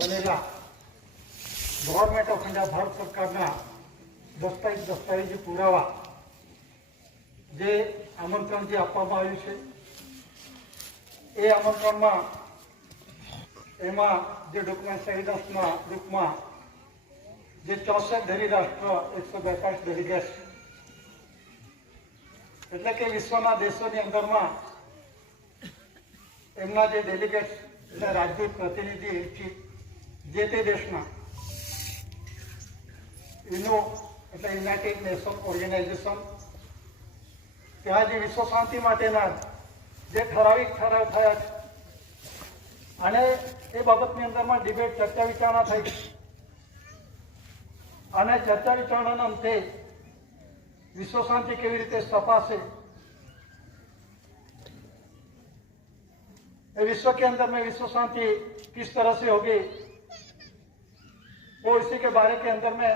बनेगा government of India Bharat सरकारना दस्तावेजी पुरावा जे आमंत्रण जे आपवामां आव्युं छे ए आमंत्रणमां एमां जे डॉक्युमेंट एविडन्सना रूपमां जे 64 धरी राष्ट्र 142 डेलिगेट्स एटले के विश्वना देशोनी अंदरमां एमना जे डेलिगेट्स એટલે રાજદૂત પ્રતિનિધિ જે તે દેશના યુનો એટલે યુનાઇટેડ નેશન ઓર્ગેનાઇઝેશન ત્યાં જે વિશ્વ શાંતિ માટેના જે ઠરાવ થયા છે અને એ બાબતની અંદરમાં ડિબેટ ચર્ચા વિચારણા થઈ અને ચર્ચા વિચારણાના અંતે વિશ્વ શાંતિ કેવી રીતે સ્થપાશે विश्व के अंदर में विश्व शांति किस तरह से होगी वो इसी के बारे के अंदर में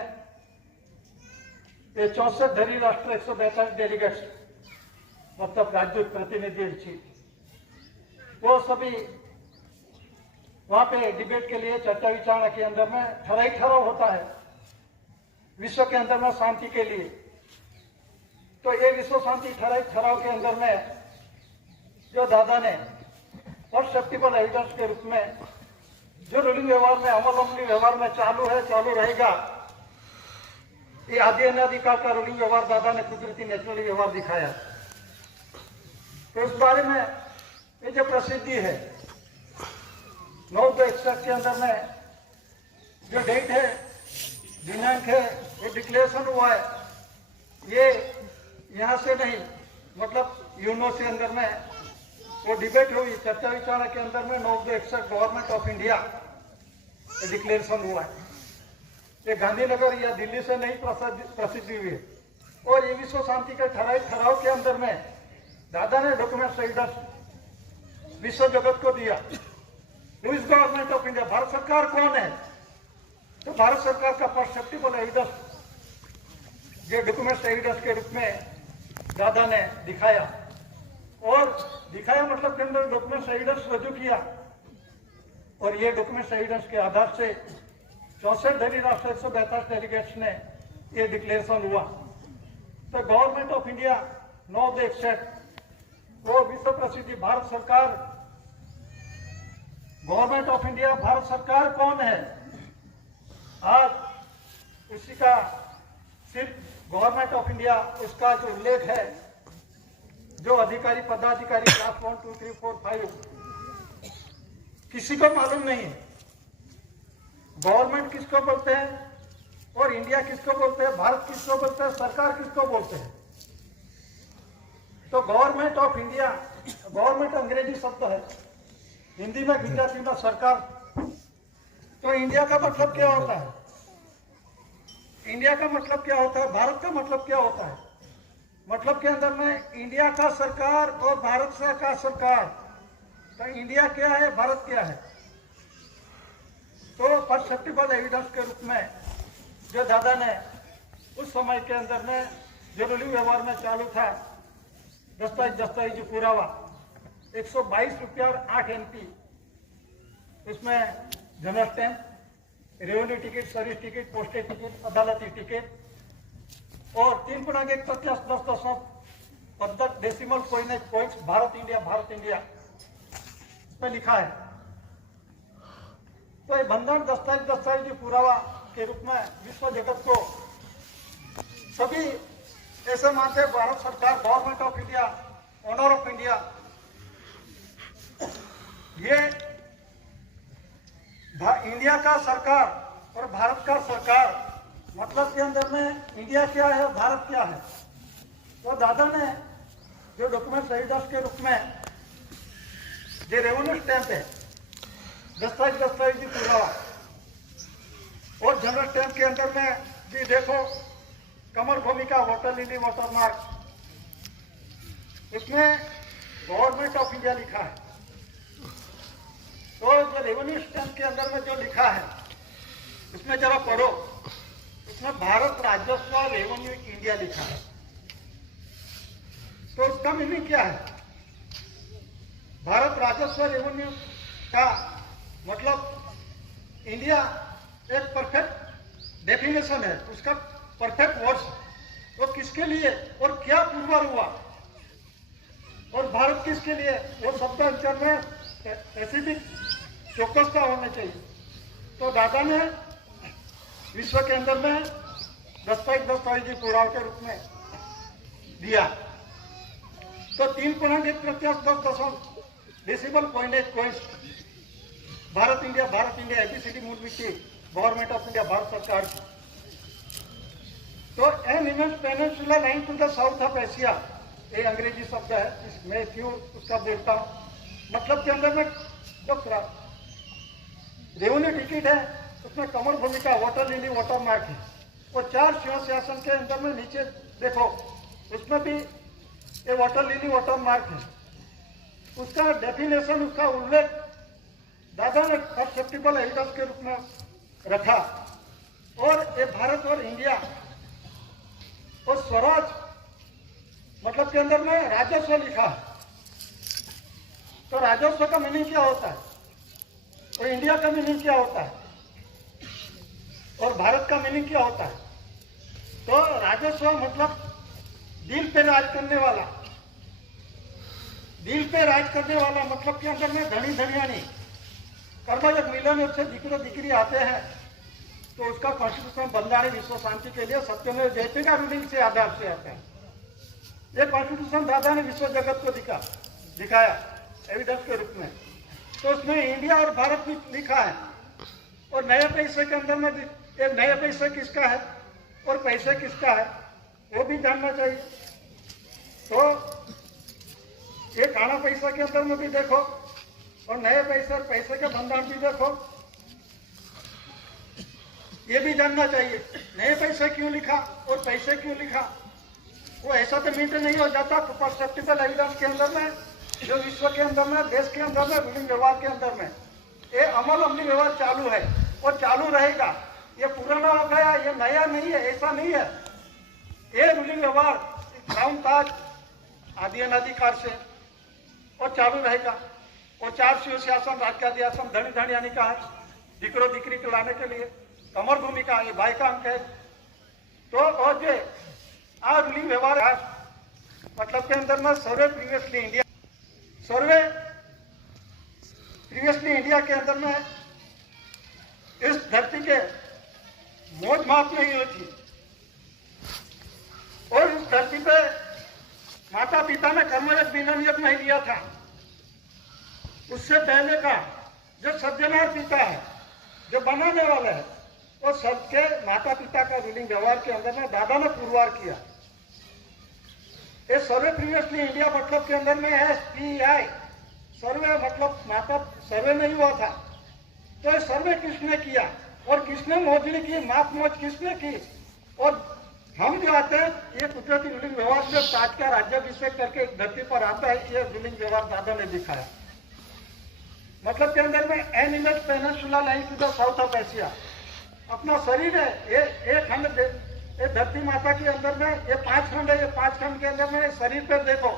ये 64 धरी राष्ट्र 142 डेलीगेट्स मतलब राजदूत प्रतिनिधि वो सभी वहां पे डिबेट के लिए चर्चा विचारणा के अंदर में ठराव होता है विश्व के अंदर में शांति के लिए। तो ये विश्व शांति ठराव के अंदर में जो दादा ने परसेप्टिबल एविडेंस के रूप में जो रूलिंग व्यवहार में अमली व्यवहार में चालू है चालू रहेगा ये आदि अनाधिकार का रूलिंग व्यवहार दादा ने कुदरती नेचुरली व्यवहार दिखाया। तो इस बारे में ये जो प्रसिद्धि है 9 एक्सट्रैक्ट के अंदर में जो डेट है दिनांक है ये डिक्लेरेशन हुआ है ये यहाँ से नहीं मतलब यूनो से अंदर में वो डिबेट हुई चर्चा विचारणा के अंदर में 9 extract government of India declaration हुआ है ये गांधीनगर या दिल्ली से नहीं प्रसिद्धि हुई है और ये विश्व शांति के ठराव के अंदर में दादा ने डॉक्यूमेंट एविडेंस विश्व जगत को दिया। इस गवर्नमेंट ऑफ इंडिया भारत सरकार कौन है तो भारत सरकार का परसेप्टिबल एविडेंस ये डॉक्यूमेंट एविडेंस के रूप में दादा ने दिखाया और दिखाया मतलब के अंदर डॉक्यूमेंट एविडेंस रजू किया और ये डॉक्यूमेंट एविडेंस के आधार से 64 धरी राष्ट्र 142 डेलीगेट्स ने ये डिक्लेरेशन हुआ। तो गवर्नमेंट ऑफ इंडिया 9 एक्सट्रैक्ट वो विश्व प्रसिद्धि भारत सरकार गवर्नमेंट ऑफ इंडिया भारत सरकार कौन है आज उसी का सिर्फ गवर्नमेंट ऑफ इंडिया उसका जो उल्लेख है जो अधिकारी पदाधिकारी क्लास 1 2 3 4 5 किसी को मालूम नहीं है गवर्नमेंट किसको बोलते हैं और इंडिया किसको बोलते हैं भारत किसको बोलते हैं सरकार किसको बोलते हैं। तो गवर्नमेंट ऑफ इंडिया गवर्नमेंट अंग्रेजी शब्द है हिंदी में गुजराती में सरकार। तो इंडिया का मतलब क्या होता है इंडिया का मतलब क्या होता है भारत का मतलब क्या होता है मतलब के अंदर में इंडिया का सरकार और भारत का सरकार। तो इंडिया क्या है भारत क्या है तो परसेप्टिबल एविडेंस के रूप में जो दादा ने उस समय के अंदर में जो रूलिंग व्यवहार में चालू था दस्तावेजी पुरावा 122 रुपया और 8 NP उसमें general stamp revenue ticket service ticket postage ticket अदालती टिकट और 3.1 डेसिमल पॉइंट्स भारत इंडिया इसमें लिखा है। तो ये बंधन दस्तावेजी पुरावा के रूप में विश्व जगत को सभी ऐसे मानते भारत सरकार government of India honour of India ये इंडिया का सरकार और भारत का सरकार मतलब के अंदर में इंडिया क्या है भारत क्या है। तो दादा ने जो डॉक्यूमेंट एविडेंस के रूप में जो रेवेन्यू स्टैंप है दस्तावेजी पुरावा और जनरल स्टैंप के अंदर में भी देखो कमल भूमिका वाटर लिली वाटरमार्क उसमें गवर्नमेंट ऑफ इंडिया लिखा है। तो जो रेवेन्यू स्टैंप के अंदर में जो लिखा है उसमें जरा पढ़ो उसमें भारत राजस्व रेवेन्यू इंडिया लिखा है। तो उसका मीनिंग क्या है भारत राजस्व रेवेन्यू का मतलब इंडिया एक परफेक्ट डेफिनेशन है, उसका परफेक्ट वर्ड्स वो किसके लिए और क्या पुरस्कार हुआ और भारत किसके लिए, वो शब्द अंचल में स्पेसिफिक चौकसता होने चाहिए। तो दादा ने विश्व के अंदर में दस्तावेजी पुरावा के रूप में दिया। तो 3.1% decibel point Bharat India ABCD मूल मिट्टी गवर्नमेंट ऑफ इंडिया भारत सरकार की। तो an immense peninsula line to the south of Asia, ये अंग्रेजी शब्द है, मैं क्यों उसका बोलता हूँ, मतलब के अंदर में जो रेवेन्यू टिकट है उसमें कमल भूमिका वाटर लिली वाटर मार्क है, और 4 शिव शासन के अंदर में नीचे देखो उसमें भी ये वाटर लिली वाटर मार्क है। उसका डेफिनेशन, उसका उल्लेख दादा ने एक्सेप्टेबल एविडेंस के रूप में रखा। और ये भारत और इंडिया और स्वराज मतलब के अंदर में राजस्व लिखा है। तो राजस्व का मीनिंग क्या होता है और इंडिया का मीनिंग क्या होता है और भारत का मीनिंग क्या होता है। तो राजस्व मतलब दिल पे राज करने वाला, दिल पे राज करने वाला मतलब के अंदर में धनी धनियानी कर्मयोग मिलन से दिकरो दिकरी आते हैं, तो उसका कॉन्स्टिट्यूशन बंधारण विश्व शांति के लिए सत्यमेव जयते का रूलिंग से आधार से आता है। ये कॉन्स्टिट्यूशन दादा ने विश्व जगत को दिखाया एविडेंस के रूप में। तो उसमें इंडिया और भारत भी लिखा है, और नए पैसे के अंदर में ये नए पैसे किसका है और पैसे किसका है वो भी जानना चाहिए। तो ये काला पैसा के अंदर में भी देखो और नए पैसे और पैसे के भंडार भी देखो, ये भी जानना चाहिए नए पैसे क्यों लिखा और पैसे क्यों लिखा। वो ऐसा तो मिनट नहीं हो जाता परसेप्टिबल एविडेंस के अंदर में, जो विश्व के अंदर में, देश के अंदर में, रूलिंग व्यवहार के अंदर में ये अमली व्यवहार चालू है और चालू रहेगा। ये पुराना हो गया, ये नया नहीं है, ऐसा नहीं है। ये रूलिंग व्यवहार क्राउन ताज आदि अनादिकाल से और चालू रहेगा। और 4 शिव शासन राज्याधिशासन धनी धनियानी का है, दिकरो दिकरी को लाने के लिए कमर भूमिका ये भाई का अंक है। तो और जो रूलिंग व्यवहार मतलब के अंदर में सर्वे प्रीवियसली इंडिया के अंदर में इस धरती के मौज माप नहीं होती, और इस धरती पे माता पिता ने कर्मयोग विनियोग नहीं लिया था। उससे पहले का जो सज्जनार पिता है, जो बनाने वाले है, और सबके माता पिता का रूलिंग व्यवहार के अंदर में दादा ने पुरवार किया। ये सर्वे प्रीवियसली इंडिया मतलब के अंदर में SPI सर्वे मतलब माता सर्वे नहीं हुआ था। तो ये सर्वे किसने किया और किसने मोजनी की, माप मोज किसने की। और हम जो आते हैं ये कुदरती रूलिंग व्यवहार से ताज का राज्याभिषेक करके एक धरती पर आता है, ये रूलिंग व्यवहार दादा ने दिखाया। मतलब के अंदर में an image peninsula line to the south of Asia अपना शरीर है, ये खंड ये धरती माता के अंदर में ये 5 खंड है। ये 5 खंड के अंदर में शरीर पे देखो